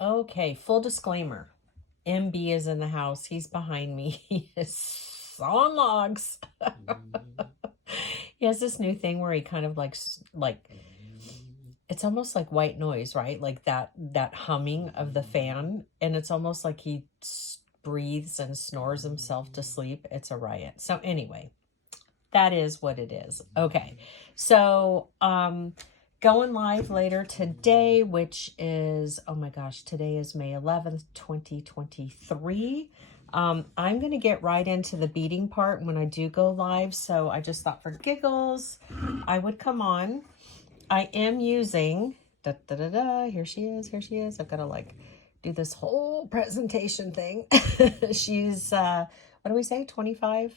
Okay, full disclaimer. MB is in the house. He's behind me. He is sawing logs. He has this new thing where he kind of like it's almost like white noise, right? Like that humming of the fan, and it's almost like he breathes and snores himself to sleep. It's a riot. So anyway, that is what it is. Okay. So going live later today, which is, oh my gosh, today is May 11th, 2023. I'm going to get right into the beading part when I do go live. So I just thought for giggles, I would come on. I am using, here she is, here she is. I've got to like do this whole presentation thing. She's, what do we say, 25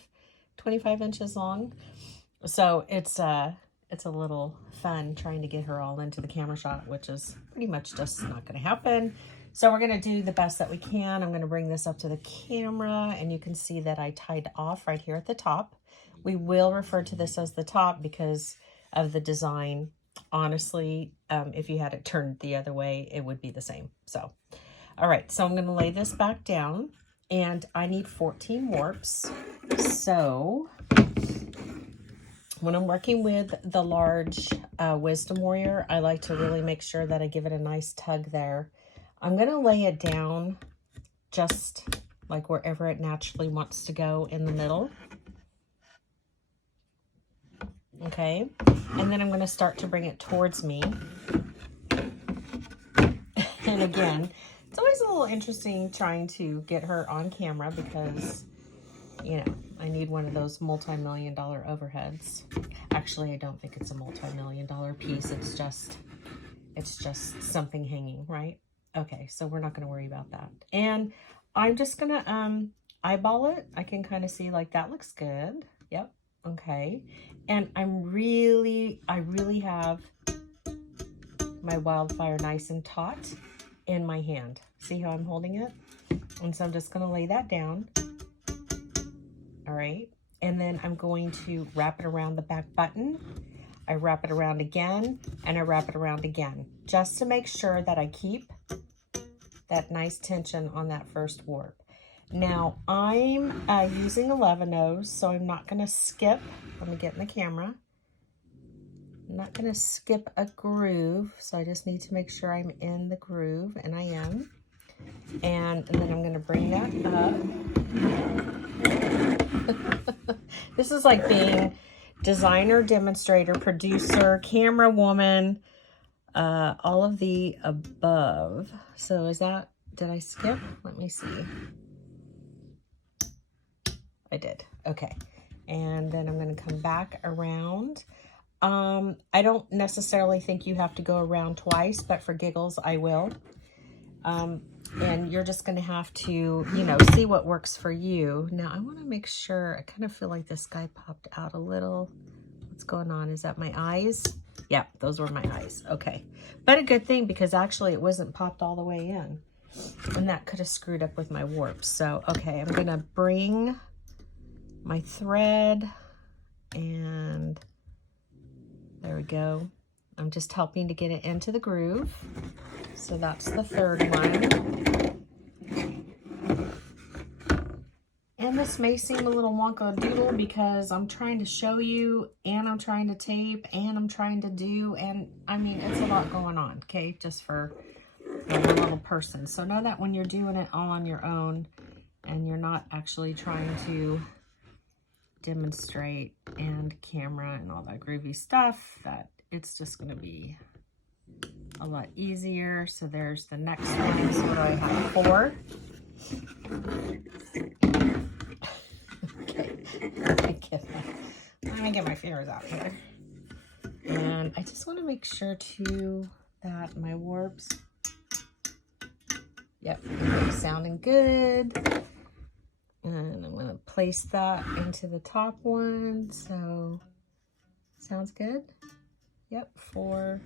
inches long. So it's a little fun trying to get her all into the camera shot, which is pretty much just not going to happen. So we're going to do the best that we can. I'm going to bring this up to the camera, and you can see that I tied off right here at the top. We will refer to this as the top because of the design. Honestly, if you had it turned the other way, it would be the same. So, all right, so I'm going to lay this back down, and I need 14 warps. So when I'm working with the large Wisdom Warrior, I like to really make sure that I give it a nice tug there. I'm going to lay it down just like wherever it naturally wants to go in the middle. Okay, and then I'm going to start to bring it towards me. And again, it's always a little interesting trying to get her on camera because, you know, I need one of those multi-million-dollar overheads. Actually, I don't think it's a multi-million-dollar piece. It's just something hanging, right? Okay, so we're not going to worry about that. And I'm just going to eyeball it. I can kind of see like that looks good. Yep. Okay. And I really have my wildfire nice and taut in my hand. See how I'm holding it? And so I'm just going to lay that down. All right. And then I'm going to wrap it around the back button. I wrap it around again, and I wrap it around again, just to make sure that I keep that nice tension on that first warp. Now, I'm using 11 so I'm not going to skip. Let me get in the camera. I'm not going to skip a groove, so I just need to make sure I'm in the groove, and I am. And then I'm going to bring that up. This is like being designer, demonstrator, producer, camera woman, all of the above. So is that, did I skip? Let me see. I did. Okay. And then I'm going to come back around. I don't necessarily think you have to go around twice, but for giggles, I will. And you're just going to have to, you know, see what works for you. Now, I want to make sure, I kind of feel like this guy popped out a little. What's going on? Is that my eyes? Yeah, those were my eyes. Okay. But a good thing, because actually it wasn't popped all the way in. And that could have screwed up with my warps. So, okay, I'm going to bring my thread, and there we go. I'm just helping to get it into the groove. So that's the third one. And this may seem a little wonka-doodle because I'm trying to show you, and I'm trying to tape, and I'm trying to do, and I mean, it's a lot going on, okay, just for a little person. So know that when you're doing it all on your own and you're not actually trying to demonstrate and camera and all that groovy stuff, that it's just going to be a lot easier. So there's the next one. So what do I have? 4. Okay. Let me get my fingers out here. And I just want to make sure too that my warps, yep, they're sounding good. And I'm going to place that into the top one. So, sounds good? Yep, 4.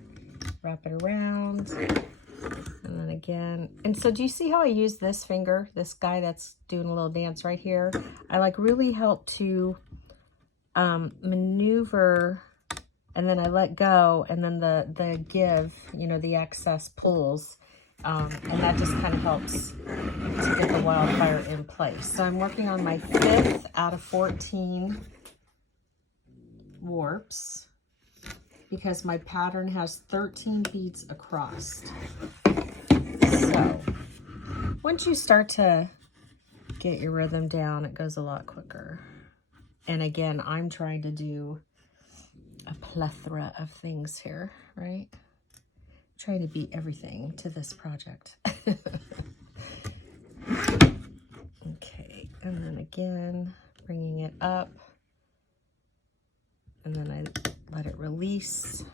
Wrap it around. And then again. And so do you see how I use this finger? This guy that's doing a little dance right here. I like really help to maneuver, and then I let go, and then the give, you know, the excess pulls, And that just kind of helps to get the wildfire in place. So I'm working on my 5th out of 14 warps because my pattern has 13 beads across. So once you start to get your rhythm down, it goes a lot quicker. And again, I'm trying to do a plethora of things here, right? Trying to beat everything to this project. Okay, and then again, bringing it up, and then I let it release.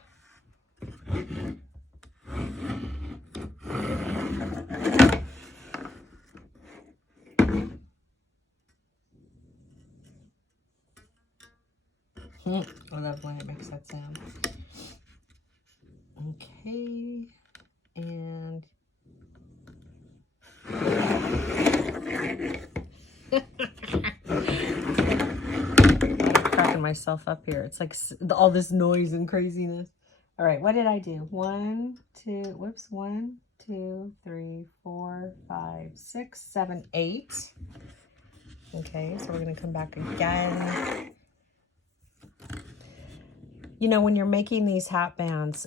I love when it makes that sound. Okay, and I'm cracking myself up here. It's like all this noise and craziness. All right, what did I do? 1, 2, whoops, 1, 2, 3, 4, 5, 6, 7, 8. Okay, so we're gonna come back again. You know, when you're making these hat bands,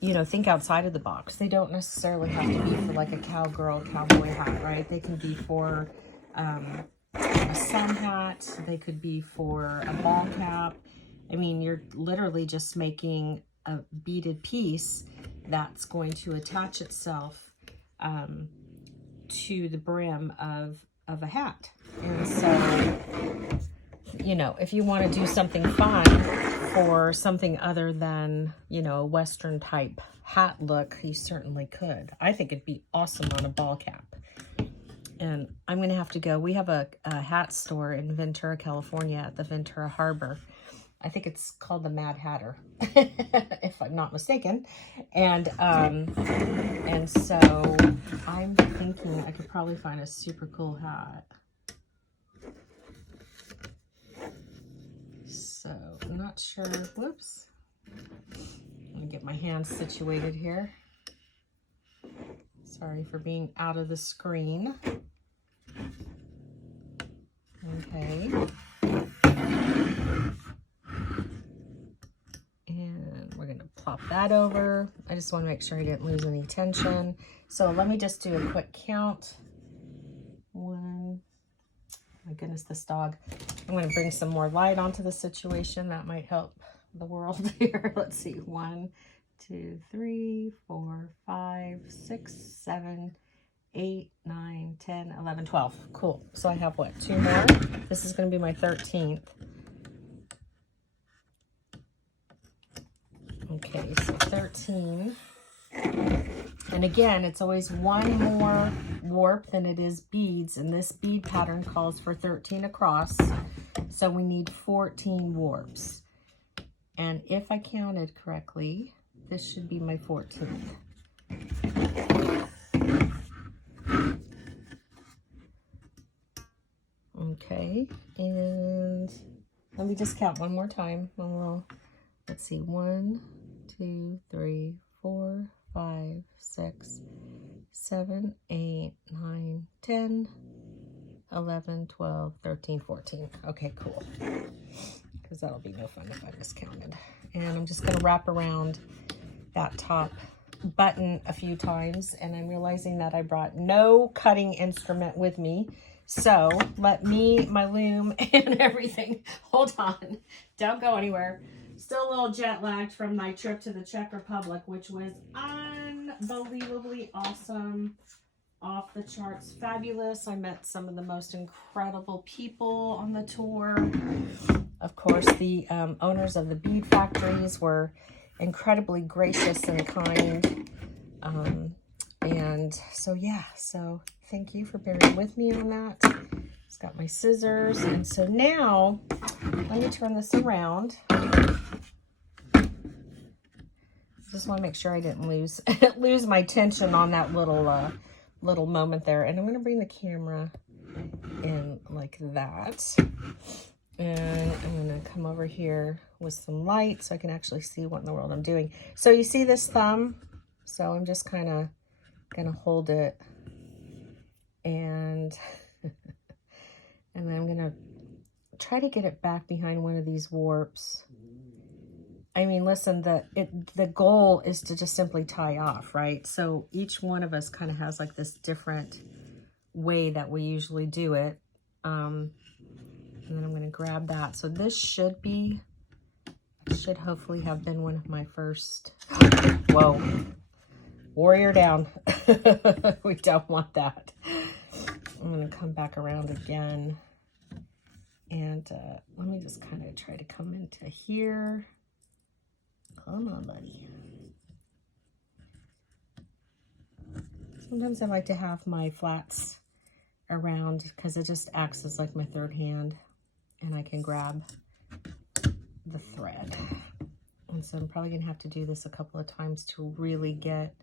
you know, think outside of the box. They don't necessarily have to be for like a cowgirl, cowboy hat, right? They can be for a sun hat. They could be for a ball cap. I mean, you're literally just making a beaded piece that's going to attach itself to the brim of a hat. And so, you know, if you want to do something fun for something other than, you know, a Western type hat look, you certainly could. I think it'd be awesome on a ball cap. And I'm going to have to go. We have a hat store in Ventura, California at the Ventura Harbor. I think it's called the Mad Hatter, if I'm not mistaken. And so I'm thinking I could probably find a super cool hat. So I'm not sure. Whoops. Let me get my hands situated here. Sorry for being out of the screen. Okay. And we're going to plop that over. I just want to make sure I didn't lose any tension. So let me just do a quick count. 1. My goodness, this dog. I'm going to bring some more light onto the situation. That might help the world here. Let's see. 1, 2, 3, 4, 5, 6, 7, 8, 9, 10, 11, 12. Cool. So I have what? 2 more? This is going to be my 13th. Okay, so 13. And again, it's always 1 more warp than it is beads, and this bead pattern calls for 13 across, so we need 14 warps. And if I counted correctly, this should be my 14th. Okay, and let me just count one more time. Let's see, 1, 2, 3, 4, 5, 6, 7, 8, 9, 10, 11, 12, 13, 14. Okay, cool. Because that'll be no fun if I miscounted. And I'm just going to wrap around that top button a few times. And I'm realizing that I brought no cutting instrument with me. So let me, my loom and everything. Hold on. Don't go anywhere. Still a little jet lagged from my trip to the Czech Republic, which was unbelievably awesome, off the charts, fabulous. I met some of the most incredible people on the tour. Of course, the owners of the bead factories were incredibly gracious and kind. And so, yeah, so thank you for bearing with me on that. It's got my scissors. And so now, let me turn this around. Just want to make sure I didn't lose my tension on that little moment there. And I'm going to bring the camera in like that. And I'm going to come over here with some light so I can actually see what in the world I'm doing. So you see this thumb? So I'm just kind of gonna hold it, and and then I'm gonna try to get it back behind one of these warps. I mean, listen, the goal is to just simply tie off, right? So each one of us kind of has like this different way that we usually do it. And then I'm gonna grab that. So this should hopefully have been one of my first. Whoa, warrior down. We don't want that. I'm gonna come back around again, and let me just kind of try to come into here. Come on, buddy. Sometimes I like to have my flats around because it just acts as like my third hand, and I can grab the thread. And so I'm probably gonna have to do this a couple of times to really get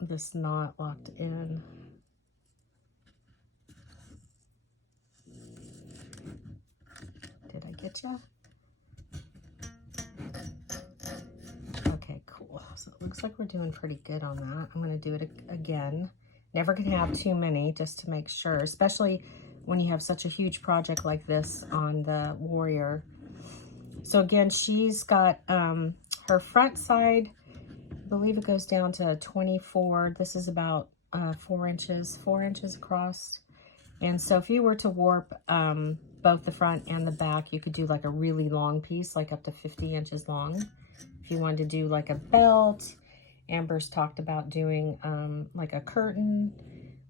this knot locked in. Did I get you? Okay, cool. So it looks like we're doing pretty good on that. I'm gonna do it again. Never gonna have too many, just to make sure, especially when you have such a huge project like this on the warrior. So again, she's got her front side, I believe it goes down to 24. This is about 4 inches across. And so if you were to warp both the front and the back, you could do like a really long piece, like up to 50 inches long. If you wanted to do like a belt, Amber's talked about doing like a curtain,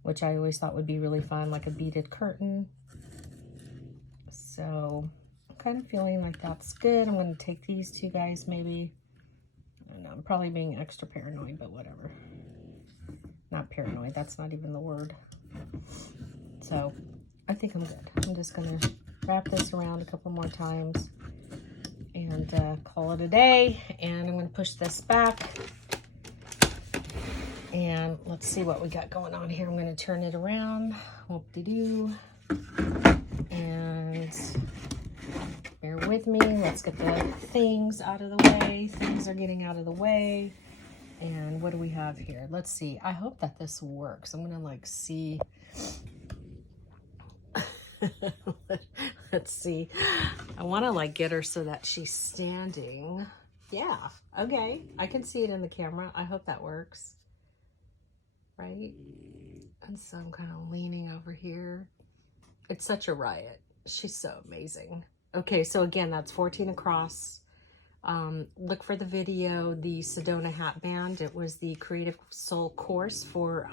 which I always thought would be really fun, like a beaded curtain. So I'm kind of feeling like that's good. I'm going to take these two guys maybe. I don't know, I'm probably being extra paranoid, but whatever. Not paranoid, that's not even the word. So I think I'm good. I'm just going to wrap this around a couple more times and call it a day. And I'm going to push this back. And let's see what we got going on here. I'm going to turn it around. Whoop-de-doo. And bear with me. Let's get the things out of the way. Things are getting out of the way. And what do we have here? Let's see. I hope that this works. I'm going to like see. Let's see. I want to like get her so that she's standing. Yeah. Okay. I can see it in the camera. I hope that works. Right? And so I'm kind of leaning over here. It's such a riot. She's so amazing. Okay, so again, that's 14 across. Look for the video, the Sedona Hatband. It was the Creative Soul course for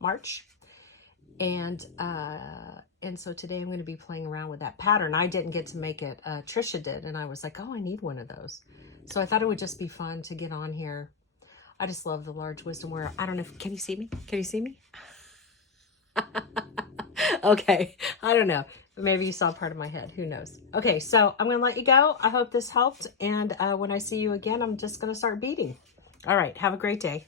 March. And so today I'm going to be playing around with that pattern. I didn't get to make it. Trisha did, and I was like, oh, I need one of those. So I thought it would just be fun to get on here. I just love the large wisdom wear. I don't know if, can you see me? Can you see me? Okay, I don't know. Maybe you saw part of my head. Who knows? Okay, so I'm going to let you go. I hope this helped. And when I see you again, I'm just going to start beading. All right, have a great day.